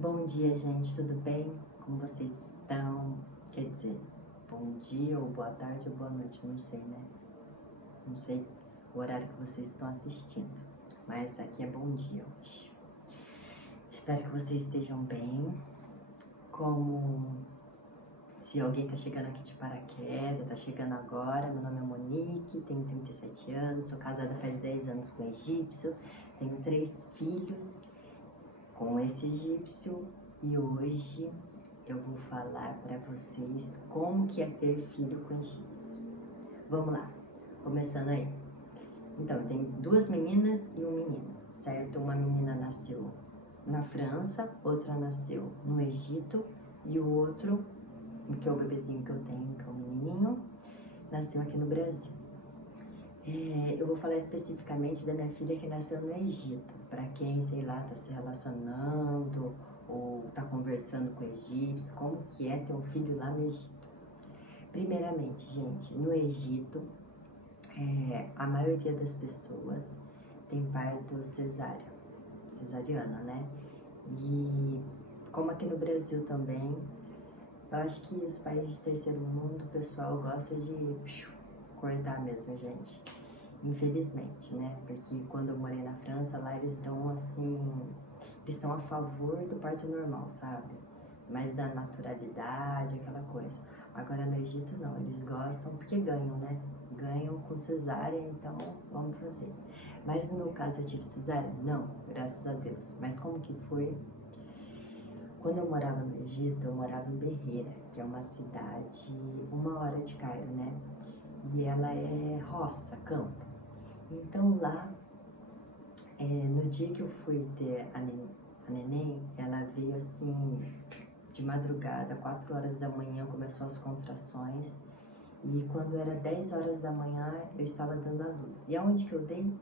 Bom dia, gente, tudo bem? Como vocês estão? Quer dizer, bom dia, ou boa tarde, ou boa noite, não sei, né? Não sei o horário que vocês estão assistindo, mas aqui é bom dia hoje. Espero que vocês estejam bem. Como se alguém tá chegando aqui de paraquedas, tá chegando agora, meu nome é Monique, tenho 37 anos, sou casada faz 10 anos com um egípcio, tenho 3 filhos com esse egípcio e hoje eu vou falar para vocês como que é ter filho com egípcio. Vamos lá, começando aí. Então, tem 2 meninas e um menino, certo? Uma menina nasceu na França, outra nasceu no Egito e o outro, que é o bebezinho que eu tenho, que é o menininho, nasceu aqui no Brasil. Eu vou falar especificamente da minha filha que nasceu no Egito. Para quem, sei lá, está se relacionando ou está conversando com egípcios, como que é ter um filho lá no Egito. Primeiramente, gente, no Egito, a maioria das pessoas tem parto cesariana, né? E como aqui no Brasil também, eu acho que os países de terceiro mundo, o pessoal gosta de cortar mesmo, gente. Infelizmente, né? Porque quando eu morei na França, lá eles dão assim, eles são a favor do parto normal, sabe? Mais da naturalidade, aquela coisa. Agora no Egito não, eles gostam porque ganham, né? Ganham com cesárea, então vamos fazer. Mas no meu caso eu tive cesárea? Não, graças a Deus. Mas como que foi? Quando eu morava no Egito, eu morava em Berreira, que é uma cidade 1 hora de Cairo, né? E ela é roça, campo. Então lá, no dia que eu fui ter a neném, ela veio assim, de madrugada, 4 horas da manhã, começou as contrações. E quando era 10 horas da manhã, eu estava dando a luz. E aonde que eu dei?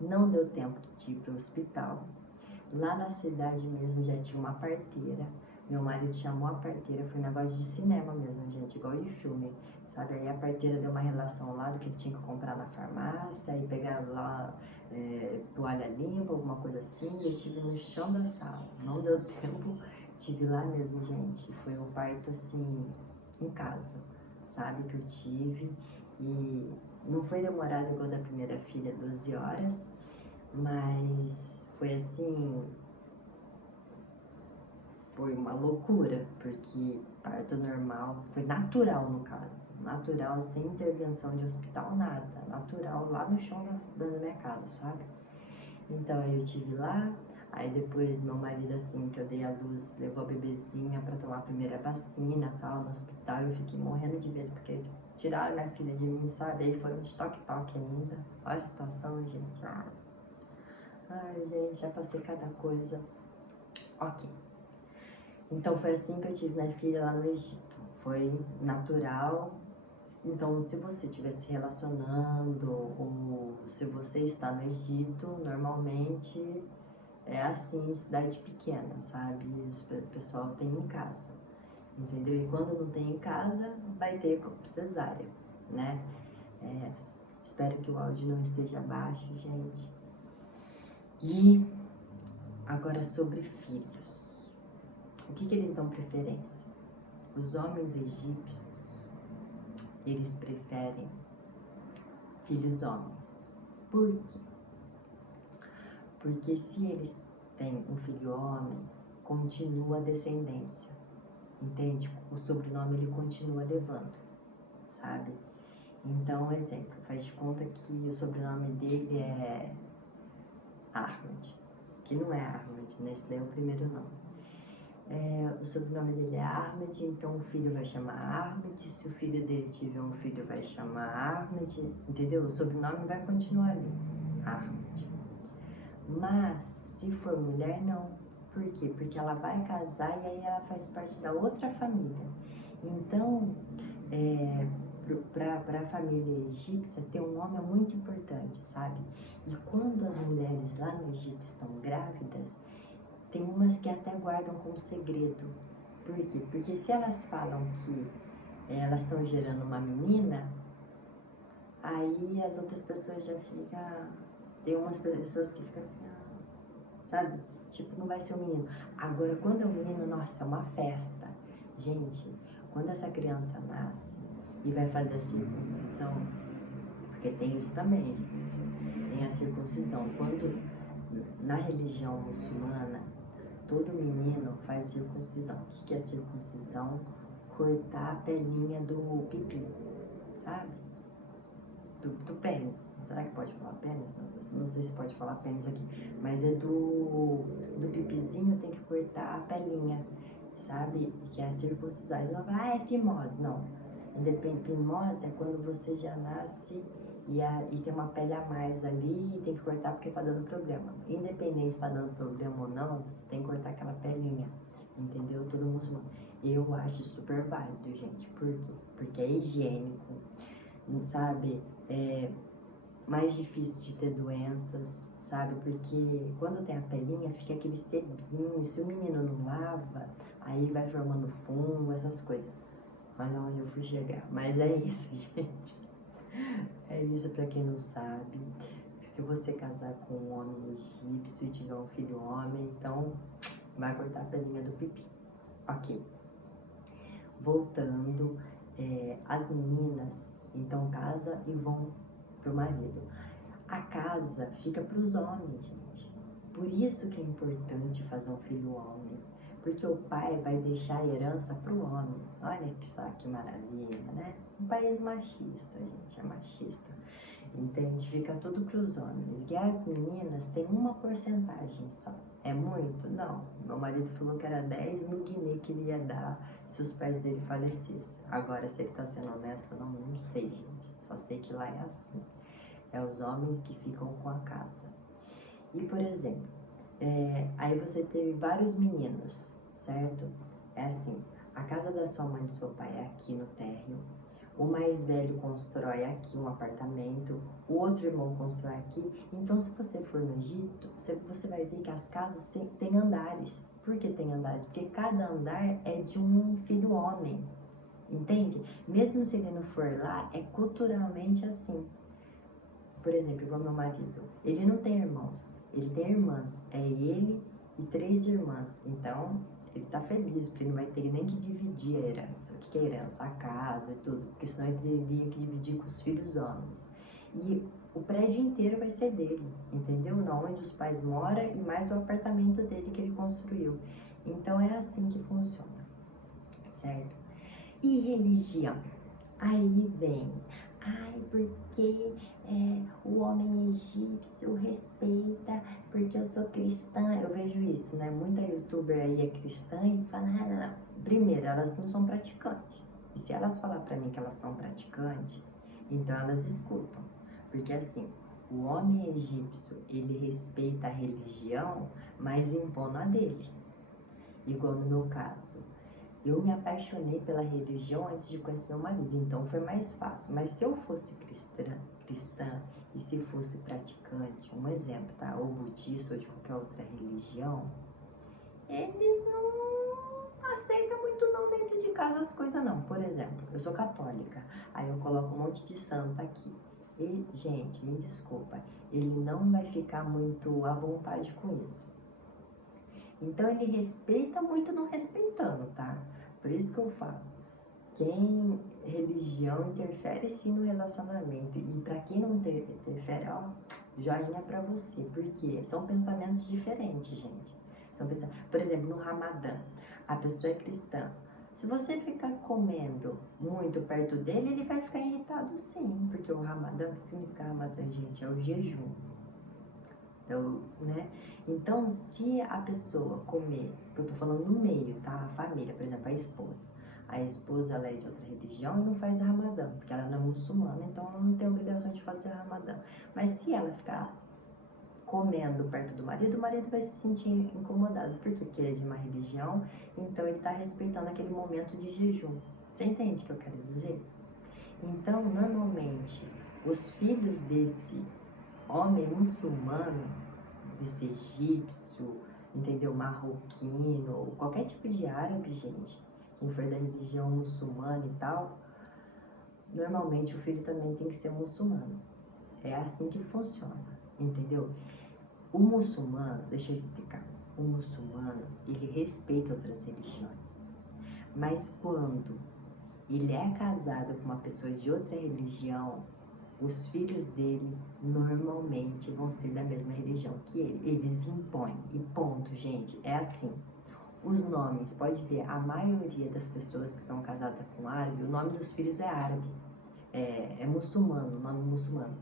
Não deu tempo de ir para o hospital. Lá na cidade mesmo já tinha uma parteira. Meu marido chamou a parteira, foi um negócio de cinema mesmo, gente, igual de filme, sabe? Aí a parteira deu uma relação lá do que ele tinha que comprar na farmácia, e pegaram lá toalha limpa, alguma coisa assim, e eu estive no chão da sala. Não deu tempo, tive lá mesmo, gente. Foi um parto assim, em casa, sabe? Que eu tive. E não foi demorado igual da primeira filha, 12 horas, mas foi assim, foi uma loucura, porque parto normal, foi natural no caso, natural, sem intervenção de hospital, nada, natural lá no chão da minha casa, sabe? Então eu estive lá, aí depois meu marido, assim, que eu dei a luz, levou a bebezinha pra tomar a primeira vacina, tal, no hospital, eu fiquei morrendo de medo, porque tiraram minha filha de mim, sabe? Aí foi um toque-toque ainda, olha a situação, gente. Ai, gente, já passei cada coisa. Ok. Então foi assim que eu tive minha filha lá no Egito. Foi natural. Então, se você estiver se relacionando ou se você está no Egito, normalmente é assim, cidade pequena, sabe? O pessoal tem em casa, entendeu? E quando não tem em casa, vai ter cesárea, né? Espero que o áudio não esteja baixo, gente. E agora sobre filhos. O que eles dão preferência? Os homens egípcios, eles preferem filhos homens. Por quê? Porque se eles têm um filho homem, continua a descendência, entende? O sobrenome ele continua levando, sabe? Então, exemplo, faz de conta que o sobrenome dele é Ahmed, que não é Ahmed, né? Esse daí é o primeiro nome. O sobrenome dele é Ahmed, então o filho vai chamar Ahmed. Se o filho dele tiver um filho, vai chamar Ahmed, entendeu? O sobrenome vai continuar ali, Ahmed. Mas, se for mulher, não. Por quê? Porque ela vai casar e aí ela faz parte da outra família. Então, para a família egípcia, ter um nome é muito importante, sabe? E quando as mulheres lá no Egito estão grávidas, tem umas que até guardam como segredo. Por quê? Porque se elas falam que elas estão gerando uma menina, aí as outras pessoas já ficam. Tem umas pessoas que ficam assim, sabe? tipo, não vai ser um menino. Agora, quando é um menino, nossa, é uma festa. Gente, quando essa criança nasce e vai fazer a circuncisão, porque tem isso também, gente, tem a circuncisão. Quando, na religião muçulmana, todo menino faz circuncisão. O que é circuncisão? Cortar a pelinha do pipi, sabe? Do pênis. Será que pode falar pênis? Não sei se pode falar pênis aqui. Mas é do pipizinho, tem que cortar a pelinha, sabe? Que é a circuncisão. Aí você vai falar, é fimose. Não. Fimose é quando você já nasce e tem uma pele a mais ali e tem que cortar porque tá dando problema. Independente se tá dando problema ou não, você tem que cortar aquela pelinha. Entendeu? Todo muçulmano. Eu acho super válido, gente. Por quê? Porque é higiênico, sabe? É mais difícil de ter doenças, sabe? Porque quando tem a pelinha, fica aquele sebinho. Se o menino não lava, aí vai formando fungo, essas coisas. Olha onde eu fui chegar. Mas é isso, gente. É isso pra quem não sabe. Se você casar com um homem egípcio e tiver um filho homem, então vai cortar a pelinha do pipi. Ok. Voltando, as meninas então casam e vão pro marido. A casa fica pros homens, gente. Por isso que é importante fazer um filho homem. Porque o pai vai deixar a herança pro homem. Olha que só que maravilha, né? Um país machista, gente, é machista. Entende? Fica tudo pros homens. E as meninas têm uma porcentagem só. É muito? Não. Meu marido falou que era 10 mil guiné que ele ia dar se os pais dele falecessem. Agora, se ele tá sendo honesto, não sei, gente. Só sei que lá é assim. É os homens que ficam com a casa. E, por exemplo, aí você teve vários meninos, certo? É assim, a casa da sua mãe e do seu pai é aqui no térreo, o mais velho constrói aqui um apartamento, o outro irmão constrói aqui. Então, se você for no Egito, você vai ver que as casas têm andares. Por que tem andares? Porque cada andar é de um filho homem, entende? Mesmo se ele não for lá, é culturalmente assim. Por exemplo, igual meu marido, ele não tem irmãos, ele tem irmãs, é ele e 3 irmãs. Então, ele tá feliz, porque não vai ter nem que dividir a herança. O que é herança? A casa e tudo, porque senão ele teria que dividir com os filhos homens. E o prédio inteiro vai ser dele, entendeu? Não onde os pais moram e mais o apartamento dele que ele construiu. Então, é assim que funciona, certo? E religião? Aí vem, porque o homem egípcio respeita, porque eu sou cristã. Eu vejo isso, né? Muita youtuber aí é cristã e fala, não. Primeiro, elas não são praticantes. E se elas falar pra mim que elas são praticantes, então elas escutam. Porque assim, o homem egípcio, ele respeita a religião, mas impondo a dele. Igual no meu caso. Eu me apaixonei pela religião antes de conhecer meu marido, então foi mais fácil. Mas se eu fosse cristã e se fosse praticante, um exemplo, tá? Ou budista ou de qualquer outra religião, eles não aceitam muito não dentro de casa as coisas não. Por exemplo, eu sou católica, aí eu coloco um monte de santa aqui. E, gente, me desculpa, ele não vai ficar muito à vontade com isso. Então ele respeita muito não respeitando, tá? Por isso que eu falo, religião interfere sim no relacionamento. E pra quem não interfere, ó, joinha pra você. Porque são pensamentos diferentes, gente. Por exemplo, no Ramadã, a pessoa é cristã. Se você ficar comendo muito perto dele, ele vai ficar irritado sim. Porque o Ramadã, o que significa Ramadã, gente? É o jejum. Né? Então, se a pessoa comer, eu tô falando no meio, tá? A família, por exemplo, a esposa. A esposa, ela é de outra religião e não faz Ramadã, porque ela não é muçulmana, então ela não tem obrigação de fazer Ramadã. Mas se ela ficar comendo perto do marido, o marido vai se sentir incomodado, porque ele é de uma religião, então ele está respeitando aquele momento de jejum. Você entende o que eu quero dizer? Então, normalmente, os filhos desse homem muçulmano, desse egípcio, entendeu? Marroquino, ou qualquer tipo de árabe, gente, quem for da religião muçulmana e tal, normalmente o filho também tem que ser muçulmano. É assim que funciona, entendeu? O muçulmano, deixa eu explicar. O muçulmano, ele respeita outras religiões. Mas quando ele é casado com uma pessoa de outra religião, os filhos dele normalmente vão ser da mesma religião que ele. Eles impõem. E ponto, gente. É assim. Os nomes, pode ver, a maioria das pessoas que são casadas com árabe, o nome dos filhos é árabe. É muçulmano, nome muçulmano.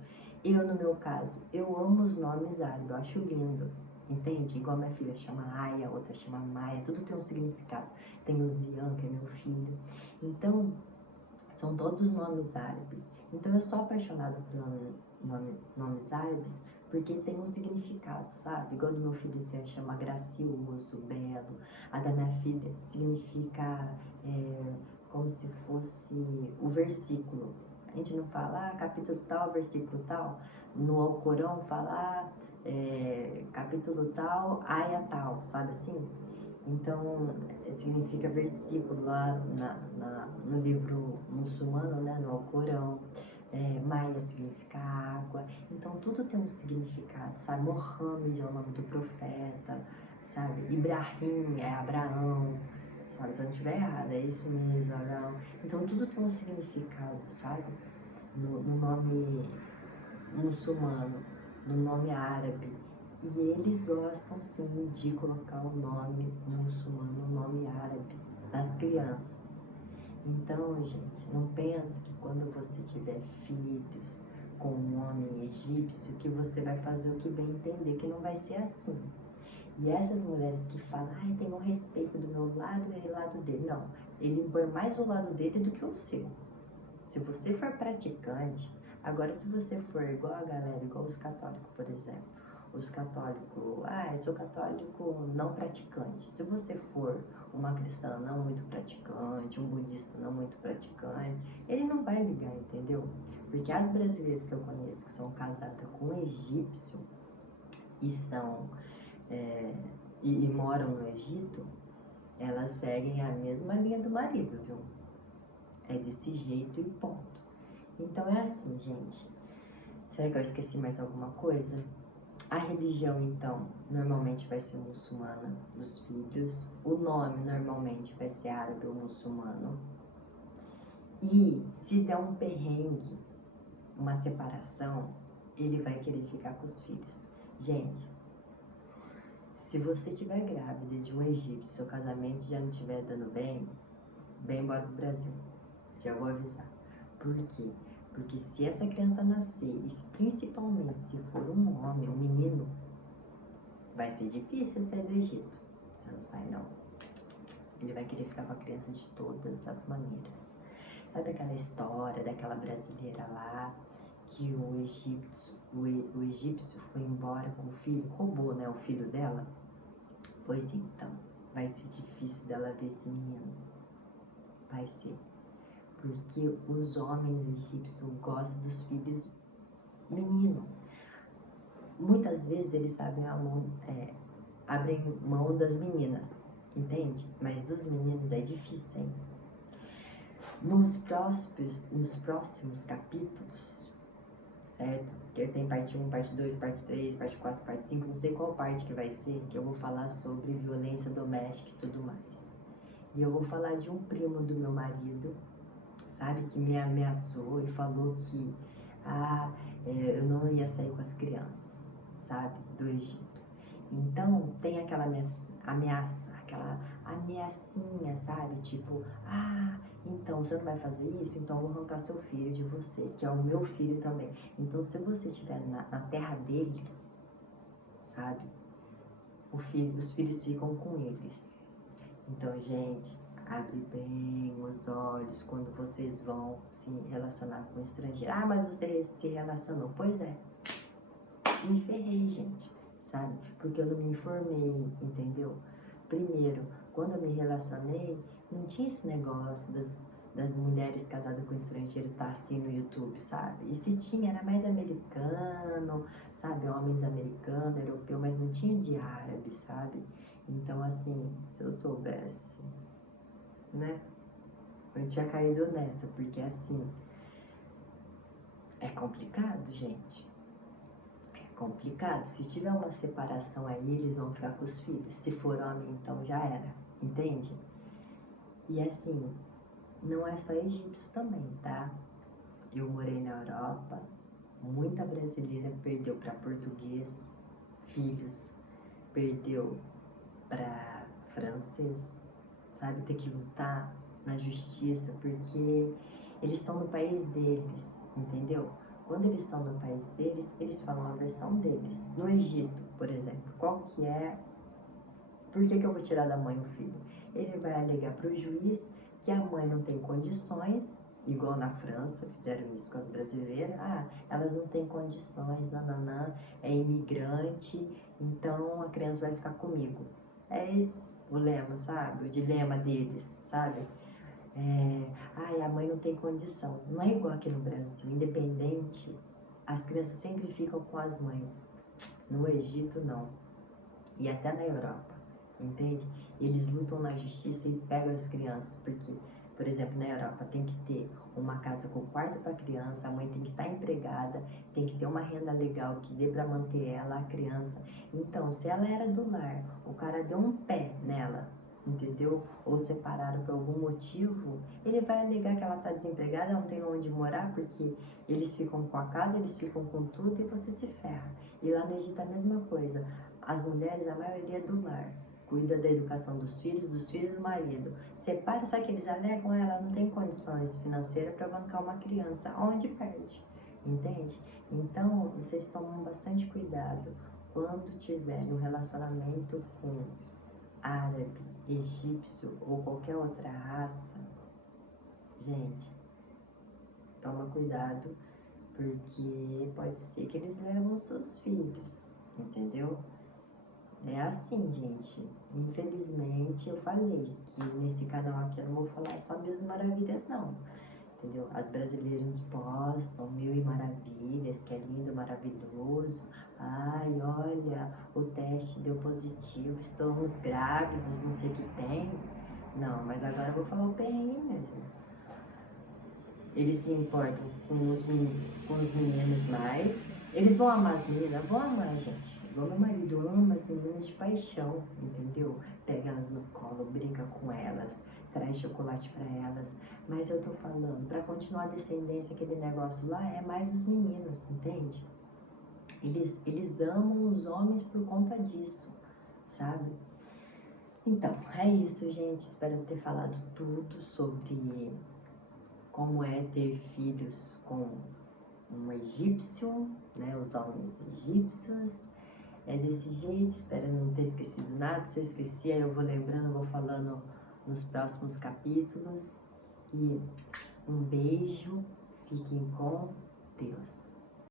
Eu, no meu caso, eu amo os nomes árabes, eu acho lindo. Entende? Igual minha filha chama Aya, outra chama Maia, tudo tem um significado. Tem o Zian, que é meu filho. Então, são todos nomes árabes. Então, eu sou apaixonada por nomes árabes porque tem um significado, sabe? Igual do meu filho Zian chama gracioso, belo. A da minha filha significa como se fosse o versículo. A gente não fala capítulo tal, versículo tal. No Alcorão fala capítulo tal, aya tal, sabe assim? Então, significa versículo lá no livro muçulmano, né, no Alcorão. Maia significa água. Então, tudo tem um significado, sabe? Mohammed é o nome do profeta, sabe? Ibrahim é Abraão, sabe? Se eu não estiver errado, é isso mesmo, Abraão. Então, tudo tem um significado, sabe? No nome muçulmano, no nome árabe. E eles gostam sim de colocar o nome muçulmano, o nome árabe das crianças. Então, gente, não pense que quando você tiver filhos com um homem egípcio, que você vai fazer o que bem entender, que não vai ser assim. E essas mulheres que falam, ai, tem um respeito do meu lado e do lado dele. Não, ele põe mais o lado dele do que o seu. Se você for praticante, agora se você for igual a galera, igual os católicos, por exemplo, os católicos, eu sou católico não praticante. Se você for uma cristã não muito praticante, um budista não muito praticante, ele não vai ligar, entendeu? Porque as brasileiras que eu conheço que são casadas com um egípcio e e moram no Egito, elas seguem a mesma linha do marido, viu? É desse jeito e ponto. Então é assim, gente. Será que eu esqueci mais alguma coisa? A religião, então, normalmente vai ser muçulmana dos filhos. O nome, normalmente, vai ser árabe ou muçulmano. E se der um perrengue, uma separação, ele vai querer ficar com os filhos. Gente, se você estiver grávida de um egípcio, seu casamento já não estiver dando bem, vem embora pro Brasil. Já vou avisar. Por quê? Porque se essa criança nascer, e principalmente se for um homem, um menino, vai ser difícil sair do Egito. Você não sai, não. Ele vai querer ficar com a criança de todas as maneiras. Sabe aquela história daquela brasileira lá, que o egípcio foi embora com o filho, roubou, né, o filho dela? Pois então, vai ser difícil dela ver esse menino. Vai ser. Porque os homens egípcios gostam dos filhos meninos. Muitas vezes eles abrem mão das meninas, entende? Mas dos meninos é difícil, hein? Nos próximos capítulos, certo? Que tem parte 1, parte 2, parte 3, parte 4, parte 5, não sei qual parte que vai ser, que eu vou falar sobre violência doméstica e tudo mais. E eu vou falar de um primo do meu marido, sabe, que me ameaçou e falou que eu não ia sair com as crianças, sabe, do Egito. Então tem aquela ameaça, aquela ameaçinha, sabe, tipo, então você não vai fazer isso, então eu vou arrancar seu filho de você, que é o meu filho também. Então se você estiver na terra deles, sabe, os filhos ficam com eles. Então, gente, abre bem os olhos quando vocês vão se relacionar com um estrangeiro. Mas você se relacionou. Pois é, me ferrei, gente, sabe? Porque eu não me informei, entendeu? Primeiro, quando eu me relacionei, não tinha esse negócio das mulheres casadas com estrangeiro tá assim no YouTube, sabe? E se tinha, era mais americano, sabe? Homens americanos, europeu, mas não tinha de árabe, sabe? Então, assim, se eu soubesse, né? Eu tinha caído nessa, porque assim, é complicado, gente. É complicado. Se tiver uma separação aí, eles vão ficar com os filhos. Se for homem, então já era, entende? E assim, não é só egípcio também, tá? Eu morei na Europa, muita brasileira perdeu para português, filhos, perdeu para francês, sabe? Ter que lutar na justiça, porque eles estão no país deles, entendeu? Quando eles estão no país deles, eles falam a versão deles. No Egito, por exemplo, qual que é... Por que eu vou tirar da mãe o filho? Ele vai alegar para o juiz que a mãe não tem condições, igual na França, fizeram isso com as brasileiras. Ah, elas não têm condições, nananã, é imigrante, então a criança vai ficar comigo. É esse o lema, sabe? O dilema deles, sabe? A mãe não tem condição. Não é igual aqui no Brasil, independente, as crianças sempre ficam com as mães. No Egito, não. E até na Europa, entende? Eles lutam na justiça e pegam as crianças, porque, por exemplo, na Europa tem que ter uma casa com quarto para a criança, a mãe tem que estar empregada, tem que ter uma renda legal que dê para manter ela, a criança. Então, se ela era do lar, o cara deu um pé nela, entendeu? Ou separaram por algum motivo, ele vai alegar que ela está desempregada, não tem onde morar, porque eles ficam com a casa, eles ficam com tudo e você se ferra. E lá no Egito é a mesma coisa. As mulheres, a maioria é do lar, cuida da educação dos filhos do marido. Separa, sabe que eles alegam? Ela não tem condições financeiras para bancar uma criança, onde perde, entende? Então, vocês tomam bastante cuidado quando tiverem um relacionamento com árabe, egípcio ou qualquer outra raça. Gente, toma cuidado, porque pode ser que eles levam os seus filhos, entendeu? É assim, gente. Infelizmente, eu falei que nesse canal aqui eu não vou falar só mil maravilhas, não. Entendeu? As brasileiras postam mil e maravilhas, que é lindo, maravilhoso. Ai, olha, o teste deu positivo, estamos grávidos, não sei o que tem. Não, mas agora eu vou falar o PN mesmo. Eles se importam com os meninos mais. Eles vão amar as meninas? Vão amar, gente. Igual meu marido ama as meninas de paixão, entendeu? Pega elas no colo, brinca com elas, traz chocolate pra elas. Mas eu tô falando, pra continuar a descendência, aquele negócio lá, é mais os meninos, entende? Eles amam os homens por conta disso, sabe? Então, é isso, gente. Espero ter falado tudo sobre como é ter filhos com um egípcio, né, os homens egípcios. É desse jeito, espero não ter esquecido nada. Se eu esqueci, aí eu vou lembrando, vou falando nos próximos capítulos. E um beijo, fiquem com Deus.